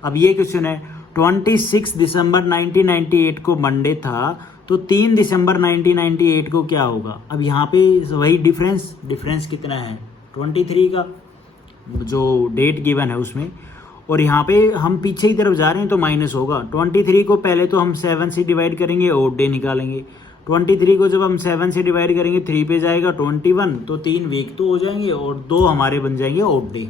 अब ये क्वेश्चन है 26 दिसंबर 1998 को मंडे था, तो 3 दिसंबर 1998 को क्या होगा। अब यहाँ पे वही डिफरेंस कितना है 23 का जो डेट गिवन है उसमें, और यहाँ पे हम पीछे की तरफ जा रहे हैं तो माइनस होगा। 23 को पहले तो हम 7 से डिवाइड करेंगे, ओड डे निकालेंगे। 23 को जब हम 7 से डिवाइड करेंगे 3 पे जाएगा 21, तो 3 वीक तो हो जाएंगे और 2 हमारे बन जाएंगे ओड डे।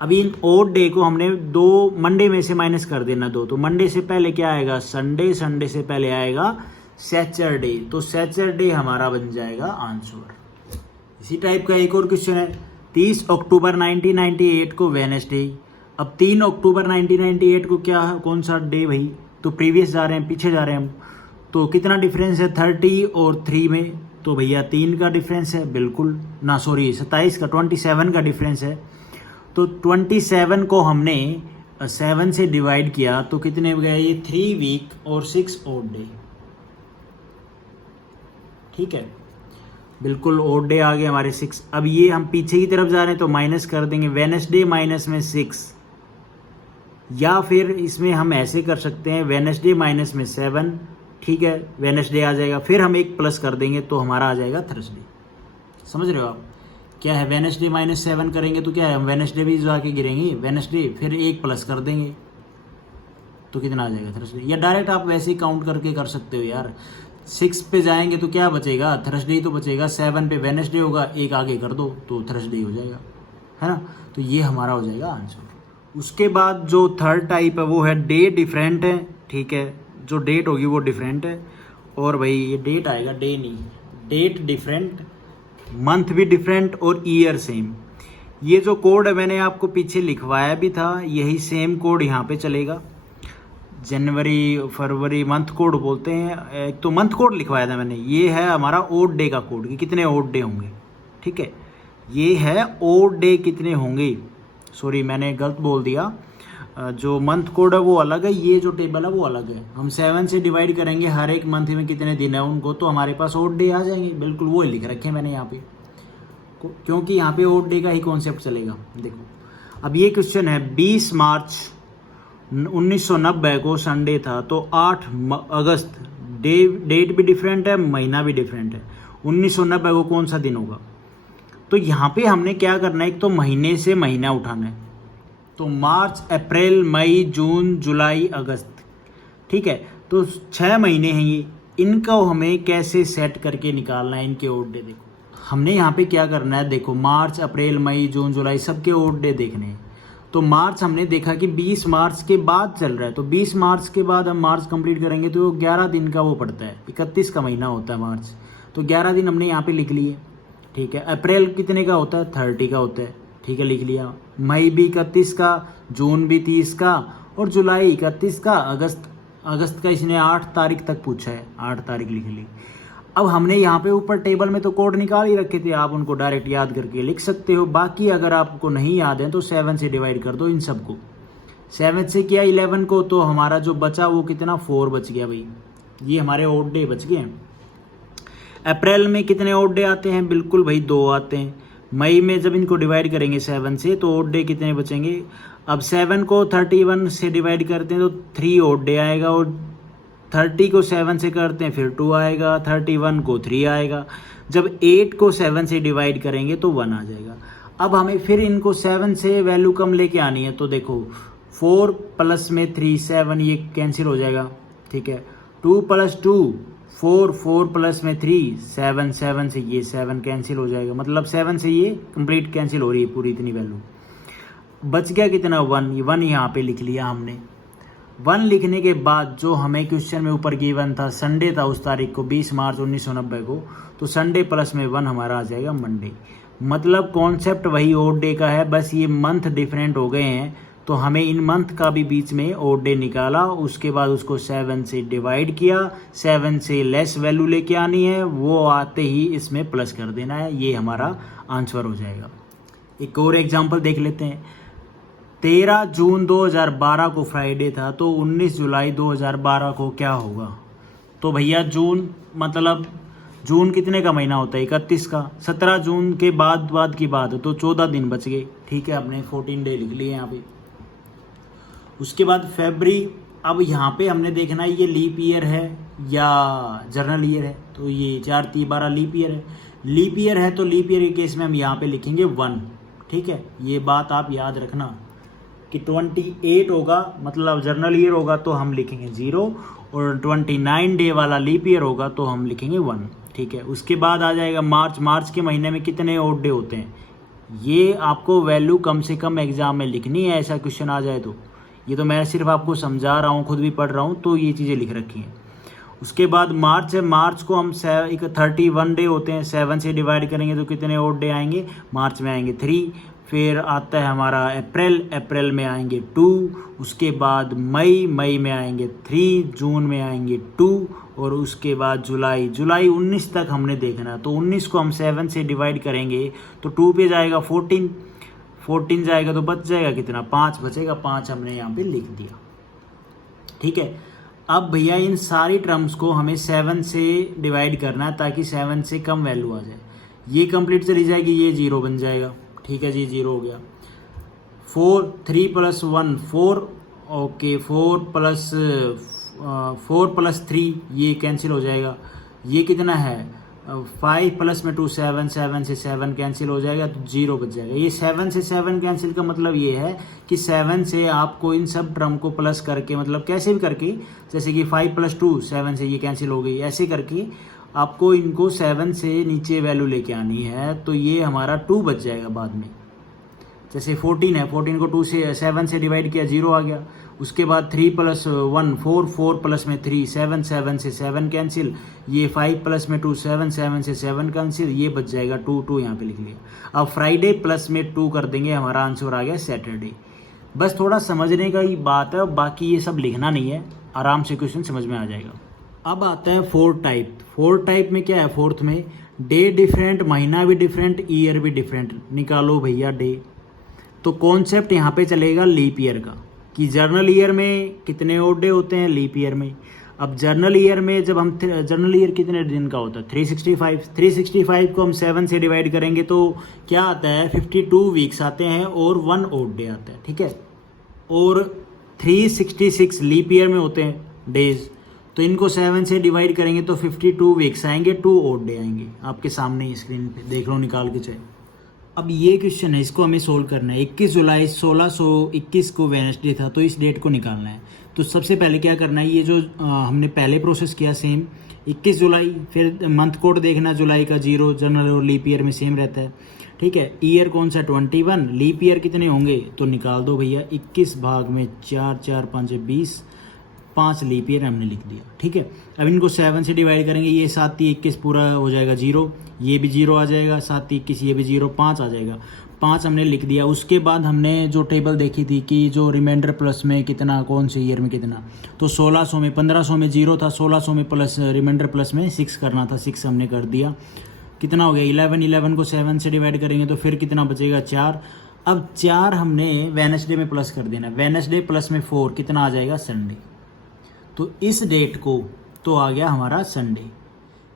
अभी इन ओड डे को हमने 2 मंडे में से माइनस कर देना 2, तो मंडे से पहले क्या आएगा संडे, संडे से पहले आएगा सैटरडे, तो सैटरडे हमारा बन जाएगा आंसर। इसी टाइप का एक और क्वेश्चन है 30 अक्टूबर 1998 को वेडनेसडे। अब 3 अक्टूबर 1998 को क्या कौन सा डे भाई, तो प्रीवियस जा रहे हैं, पीछे जा रहे हैं हम, तो कितना डिफरेंस है 30 और 3 में, तो भैया 3 का डिफरेंस है बिल्कुल ना, सॉरी 27 का 27 का डिफरेंस है। तो 27 को हमने 7 से डिवाइड किया तो कितने हो गए ये 3 वीक और 6 ओड डे। ठीक है, बिल्कुल ओड डे आ गए हमारे 6। अब ये हम पीछे की तरफ जा रहे हैं तो माइनस कर देंगे, वेडनेसडे माइनस में 6, या फिर इसमें हम ऐसे कर सकते हैं वेडनेसडे माइनस में 7। ठीक है, वेडनेसडे आ जाएगा, फिर हम एक प्लस कर देंगे तो हमारा आ जाएगा थर्सडे। समझ रहे हो आप क्या है, वेडनेसडे माइनस 7 करेंगे तो क्या है, हम वेडनेसडे भी जाके गिरेंगे, वेडनेसडे फिर एक प्लस कर देंगे तो कितना आ जाएगा थर्सडे। या डायरेक्ट आप वैसे ही काउंट करके कर सकते हो यार, 6 पे जाएंगे तो क्या बचेगा, थर्सडे ही तो बचेगा, 7 पे वेडनेसडे होगा, एक आगे कर दो तो थर्सडे हो जाएगा, है ना। तो ये हमारा हो जाएगा आंसर। उसके बाद जो थर्ड टाइप है वो है डे डिफरेंट है। ठीक है, जो डेट होगी वो डिफरेंट है, और भाई ये डेट आएगा, डे नहीं, डेट डिफरेंट, मंथ भी डिफरेंट और ईयर सेम। ये जो कोड है मैंने आपको पीछे लिखवाया भी था, यही सेम कोड यहाँ पे चलेगा। जनवरी फरवरी मंथ कोड बोलते हैं, एक तो मंथ कोड लिखवाया था मैंने, ये है हमारा ओड डे का कोड कि कितने ओड डे होंगे। ठीक है, ये है ओड डे कितने होंगे, सॉरी मैंने गलत बोल दिया, जो मंथ कोड है वो अलग है, ये जो टेबल है वो अलग है। हम 7 से डिवाइड करेंगे हर एक मंथ में कितने दिन है उनको, तो हमारे पास ओड डे आ जाएंगे, बिल्कुल वो लिख रखे हैं मैंने यहाँ पे, क्योंकि यहाँ पे ओड डे का ही कॉन्सेप्ट चलेगा। देखो अब ये क्वेश्चन है 20 मार्च 1990 को संडे था, तो 8 अगस्त, डेट भी डिफरेंट है, महीना भी डिफरेंट है, 1990 को कौन सा दिन होगा। तो यहाँ पे हमने क्या करना है, एक तो महीने से महीना उठाना है, तो मार्च अप्रैल मई जून जुलाई अगस्त। ठीक है, तो 6 महीने हैं ये, इनका हमें कैसे सेट करके निकालना है इनके ओड डे। देखो हमने यहाँ पे क्या करना है, देखो मार्च अप्रैल मई जून जुलाई सबके ओड डे देखने हैं। तो मार्च हमने देखा कि 20 मार्च के बाद चल रहा है, तो 20 मार्च के बाद हम मार्च कंप्लीट करेंगे तो 11 दिन का वो पड़ता है, 31 का महीना होता है मार्च, तो 11 दिन हमने यहाँ पे लिख लिए। ठीक है, अप्रैल कितने का होता है, 30 का होता है, ठीक है लिख लिया। मई भी 31 का, जून भी 30 का, और जुलाई 31 का, अगस्त का इसने 8 तारीख तक पूछा है, 8 तारीख लिख ली। अब हमने यहाँ पे ऊपर टेबल में तो कोड निकाल ही रखे थे, आप उनको डायरेक्ट याद करके लिख सकते हो। बाकी अगर आपको नहीं याद है तो 7 से डिवाइड कर दो इन सबको, 7 से किया 11 को, तो हमारा जो बचा वो कितना 4 बच गया भाई, ये हमारे ओड डे बच गए हैं। अप्रैल में कितने ओड डे आते हैं, बिल्कुल भाई 2 आते हैं। मई में जब इनको डिवाइड करेंगे 7 से तो ओड डे कितने बचेंगे, अब 7 को 31 से डिवाइड करते हैं तो 3 ओड डे आएगा, और 30 को 7 से करते हैं फिर 2 आएगा, 31 को 3 आएगा। जब 8 को 7 से डिवाइड करेंगे तो 1 आ जाएगा। अब हमें फिर इनको 7 से वैल्यू कम लेके आनी है, तो देखो 4 प्लस में 3 7, ये कैंसिल हो जाएगा। ठीक है, 2 प्लस 2 4, 4 प्लस में 3 7, 7 से ये 7 कैंसिल हो जाएगा, मतलब 7 से ये कंप्लीट कैंसिल हो रही है पूरी इतनी वैल्यू। बच गया कितना 1 यहाँ पे लिख लिया हमने। 1 लिखने के बाद जो हमें क्वेश्चन में ऊपर गिवन था, संडे था उस तारीख को 20 मार्च 1990 को, तो संडे प्लस में 1 हमारा आ जाएगा मंडे। मतलब कॉन्सेप्ट वही ओड डे का है, बस ये मंथ डिफरेंट हो गए हैं, तो हमें इन मंथ का भी बीच में ओड डे निकाला, उसके बाद उसको 7 से डिवाइड किया, 7 से लेस वैल्यू लेके आनी है, वो आते ही इसमें प्लस कर देना है, ये हमारा आंसर हो जाएगा। एक और एग्जांपल देख लेते हैं। 13 जून 2012 को फ्राइडे था, तो 19 जुलाई 2012 को क्या होगा? तो भैया जून मतलब जून कितने का महीना होता है? 31 का। 17 जून के बाद की बात है, तो 14 दिन बच गए। ठीक है, आपने 14 डे लिख लिए यहाँ पे। उसके बाद फरवरी, अब यहाँ पे हमने देखना है ये लीप ईयर है या जर्नल ईयर है, तो ये 4 3 12 लीप ईयर है। लीप ईयर है तो लीप ईयर के केस में हम यहाँ पे लिखेंगे 1। ठीक है, ये बात आप याद रखना कि 28 होगा मतलब जर्नल ईयर होगा तो हम लिखेंगे 0, और 29 डे वाला लीप ईयर होगा तो हम लिखेंगे 1। ठीक है, उसके बाद आ जाएगा मार्च। मार्च के महीने में कितने ओड डे होते हैं? ये आपको वैल्यू कम से कम एग्जाम में लिखनी है, ऐसा क्वेश्चन आ जाए तो। ये तो मैं सिर्फ आपको समझा रहा हूँ, खुद भी पढ़ रहा हूँ, तो ये चीज़ें लिख रखी हैं। उसके बाद मार्च है, मार्च को हम 31 डे होते हैं, 7 से डिवाइड करेंगे तो कितने ओड डे आएंगे? मार्च में आएंगे 3। फिर आता है हमारा अप्रैल, अप्रैल में आएंगे 2। उसके बाद मई, मई में आएंगे 3। जून में आएंगे 2। और उसके बाद जुलाई, जुलाई 19 तक हमने देखना, तो 19 को हम 7 से डिवाइड करेंगे तो 2 पे जाएगा 14, 14 जाएगा तो बच जाएगा कितना? 5 बचेगा, 5 हमने यहाँ पे लिख दिया। ठीक है, अब भैया इन सारी टर्म्स को हमें 7 से डिवाइड करना है ताकि 7 से कम वैल्यू आ जाए। ये कंप्लीट चली जाएगी, ये 0 बन जाएगा। ठीक है जी, 0 हो गया। 4 3 + 1 4, ओके 4 + 3 ये कैंसिल हो जाएगा। ये कितना है? 5 + 2 7, 7 से 7 कैंसिल हो जाएगा तो 0 बच जाएगा। ये 7 से 7 कैंसिल का मतलब ये है कि 7 से आपको इन सब टर्म को प्लस करके, मतलब कैसे भी करके, जैसे कि 5 + 2 7 से ये कैंसिल हो गई, ऐसे करके आपको इनको 7 से नीचे वैल्यू लेके आनी है, तो ये हमारा 2 बच जाएगा बाद में। जैसे 14 है, 14 को 2 से 7 से डिवाइड किया, 0 आ गया। उसके बाद 3 + 1 4, 4 + 3 7, 7 से 7 कैंसिल। ये 5 + 2 7, 7 से 7 कैंसिल, ये बच जाएगा 2, 2 यहाँ पे लिख लिया। अब फ्राइडे प्लस में 2 कर देंगे, हमारा आंसर आ गया सैटरडे। बस थोड़ा समझने का ही बात है, बाकी ये सब लिखना नहीं है, आराम से क्वेश्चन समझ में आ जाएगा। अब आता है 4th टाइप। 4th टाइप में क्या है? 4th में डे डिफरेंट, महीना भी डिफरेंट, ईयर भी डिफरेंट। निकालो भैया डे। तो कॉन्सेप्ट यहाँ पे चलेगा लीप ईयर का, कि जर्नल ईयर में कितने ओड डे होते हैं लीप ईयर में। अब जर्नल ईयर में जब हम जर्नल ईयर कितने दिन का होता है? 365। 365 को हम 7 से डिवाइड करेंगे तो क्या आता है? 52 वीक्स आते हैं और 1 ओड डे आता है। ठीक है, और 366 लीप ईयर में होते हैं डेज, तो इनको 7 से डिवाइड करेंगे तो 52 वीक्स आएंगे, 2 ओड डे आएंगे। आपके सामने ही स्क्रीन पे देख लो, निकाल के चाहे। अब ये क्वेश्चन है, इसको हमें सोल्व करना है। 21 जुलाई 1621 को वेडनेसडे था, तो इस डेट को निकालना है। तो सबसे पहले क्या करना है, ये जो हमने पहले प्रोसेस किया सेम, 21 जुलाई, फिर मंथ कोड देखना, जुलाई का 0, जनरल और लीप ईयर में सेम रहता है। ठीक है, ईयर कौन सा? 21। लीप ईयर कितने होंगे? तो निकाल दो भैया, 21 भाग में 4, 4 5 20, 5 लीप ईयर हमने लिख दिया। ठीक है, अब इनको 7 से डिवाइड करेंगे, ये 7 3 21 पूरा हो जाएगा 0, ये भी 0 आ जाएगा, 7 3 21 ये भी 0, 5 आ जाएगा। 5 हमने लिख दिया। उसके बाद हमने जो टेबल देखी थी कि जो रिमाइंडर प्लस में कितना, कौन से ईयर में कितना, तो 1600 में, 1500 में 0 था, 1600 में प्लस रिमाइंडर प्लस में 6 करना था, 6 हमने कर दिया। कितना हो गया? 11। 11 को 7 से डिवाइड करेंगे तो फिर कितना बचेगा? 4। अब 4 हमने वेडनेसडे में प्लस कर देना। वेडनेसडे प्लस में 4 कितना आ जाएगा? संडे। तो इस डेट को तो आ गया हमारा संडे।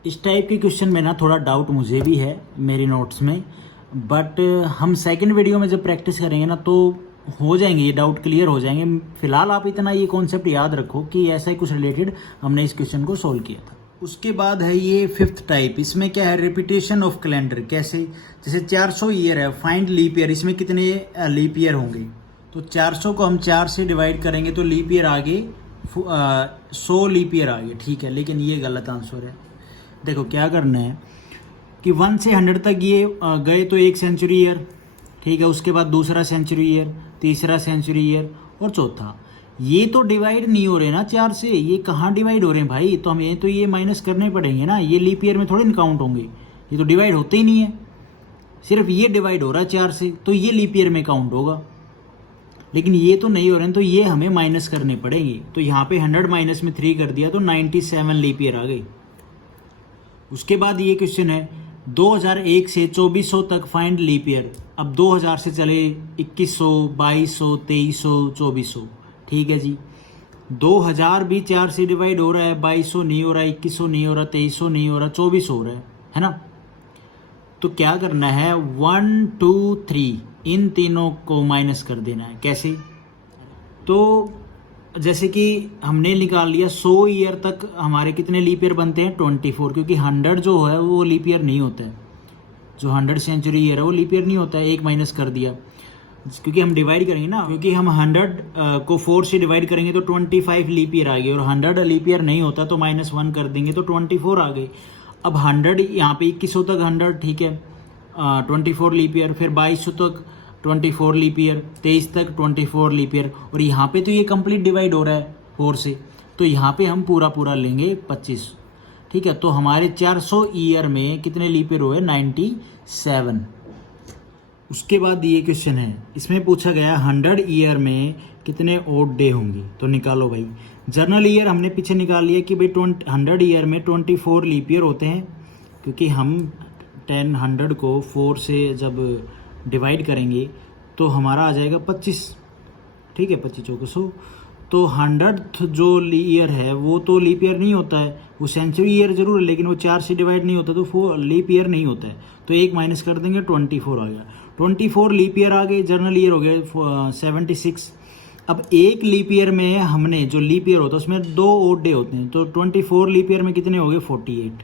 इस टाइप के क्वेश्चन में ना थोड़ा डाउट मुझे भी है मेरी नोट्स में, बट हम सेकंड वीडियो में जब प्रैक्टिस करेंगे ना तो हो जाएंगे, ये डाउट क्लियर हो जाएंगे। फिलहाल आप इतना ये कॉन्सेप्ट याद रखो कि ऐसा ही कुछ रिलेटेड हमने इस क्वेश्चन को सोल्व किया था। उसके बाद है ये 5th टाइप। इसमें क्या है? Repetition of calendar. कैसे? जैसे 400 ईयर है, फाइंड लीप ईयर। इसमें कितने लीप ईयर होंगे? तो 400 को हम 4 से डिवाइड करेंगे तो लीप ईयर आगे 100 लीप ईयर आगे। ठीक है, लेकिन ये गलत आंसर है। देखो क्या करना है कि 1 से 100 तक ये गए तो 1 सेंचुरी ईयर। ठीक है, उसके बाद दूसरा सेंचुरी ईयर, तीसरा सेंचुरी ईयर और चौथा। ये तो डिवाइड नहीं हो रहे ना 4 से, ये कहाँ डिवाइड हो रहे हैं भाई? तो हमें तो ये माइनस करने पड़ेंगे ना, ये लीप ईयर में थोड़े ना काउंट होंगे, ये तो डिवाइड होते ही नहीं है। सिर्फ ये डिवाइड हो रहा है 4 से, तो ये लीप ईयर में काउंट होगा। लेकिन ये तो नहीं हो रहे हैं, तो ये हमें माइनस करने पड़ेंगे। तो यहाँ पे 100 माइनस में 3 कर दिया तो 97 लीप ईयर आ गई। उसके बाद ये क्वेश्चन है 2001 से 2400 तक फाइंड लीप ईयर। अब 2000 से चले 2100, 2200, 2300, 2400, ठीक है जी। 2000 भी 4 से डिवाइड हो रहा है, 2200 नहीं हो रहा, 2100 नहीं हो रहा, 2300 नहीं हो रहा, 2400 हो रहा है ना। तो क्या करना है, 1 2 3 इन तीनों को माइनस कर देना है। कैसे? तो जैसे कि हमने निकाल लिया 100 ईयर तक हमारे कितने लीप ईयर बनते हैं, 24, क्योंकि 100 जो है वो लीप ईयर नहीं होता है। जो 100 सेंचुरी ईयर है वो लीप ईयर नहीं होता है। एक माइनस कर दिया, क्योंकि हम डिवाइड करेंगे ना, क्योंकि हम 100 को 4 से डिवाइड करेंगे तो 25 लीप ईयर आ गए, और 100 लीप ईयर नहीं होता तो -1 कर देंगे तो 24 आ गए। अब 100 यहाँ पे 2100 तक 100, ठीक है, 24 लीप ईयर, फिर 2200 तक 24 लीप ईयर, 23 तक 24 लीप ईयर, और यहाँ पे तो ये कंप्लीट डिवाइड हो रहा है 4 से, तो यहाँ पे हम पूरा पूरा लेंगे 25, ठीक है। तो हमारे 400 ईयर में कितने लीप ईयर हुए, 97। उसके बाद ये क्वेश्चन है, इसमें पूछा गया 100 ईयर में कितने ओड डे होंगे, तो निकालो भाई। जर्नल ईयर हमने पीछे निकाल लिया कि भाई 100 ईयर में 24 लीप ईयर होते हैं, क्योंकि हम 100 को 4 से जब डिवाइड करेंगे तो हमारा आ जाएगा 25, ठीक है, 25 चौके 100। तो 100th जो ईयर है वो तो लीप ईयर नहीं होता है, वो सेंचुरी ईयर जरूर है, लेकिन वो 4 से डिवाइड नहीं होता, तो वो लीप ईयर नहीं होता है। तो एक माइनस कर देंगे, 24 आ गया। 24 लीप ईयर आ गए, जर्नल ईयर हो गया 76। अब एक लीप ईयर में हमने जो लीप ईयर होता है उसमें 2 ओड डे होते हैं, तो 24 लीप ईयर में कितने हो गए, 48।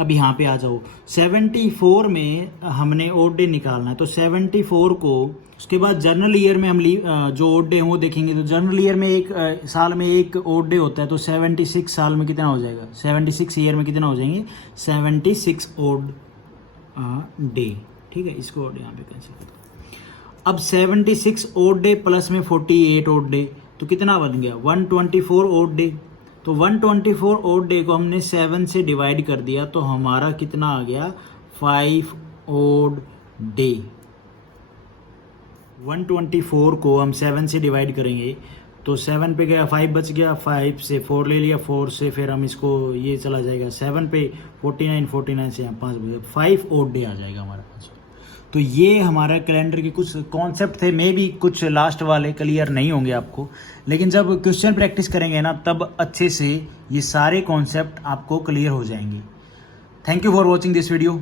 अब यहाँ पे आ जाओ, 74 में हमने ओड डे निकालना है, तो 74 को उसके बाद जर्नल ईयर में हम जो ओड डे हैं वो देखेंगे। तो जर्नल ईयर में एक साल में एक ओड डे होता है, तो 76 साल में कितना हो जाएगा, 76 ईयर में कितना हो जाएंगे, 76 ओड डे, ठीक है। इसको यहाँ पे कैंसिल कर दो। अब 76 ओड डे प्लस में 48 ओड डे, तो कितना बन गया, 124 ओड डे। तो 124 ओड डे को हमने 7 से डिवाइड कर दिया, तो हमारा कितना आ गया, 5 ओड डे। 124 को हम 7 से डिवाइड करेंगे तो 7 पे गया, 5 बच गया, 5 से 4 ले लिया, 4 से फिर हम इसको ये चला जाएगा 7 पे, 49 से यहाँ 5 बच 5 ओड डे आ जाएगा हमारा आंसर। तो ये हमारा कैलेंडर के कुछ कॉन्सेप्ट थे, मे भी कुछ लास्ट वाले क्लियर नहीं होंगे आपको, लेकिन जब क्वेश्चन प्रैक्टिस करेंगे ना तब अच्छे से ये सारे कॉन्सेप्ट आपको क्लियर हो जाएंगे। Thank you for watching this video.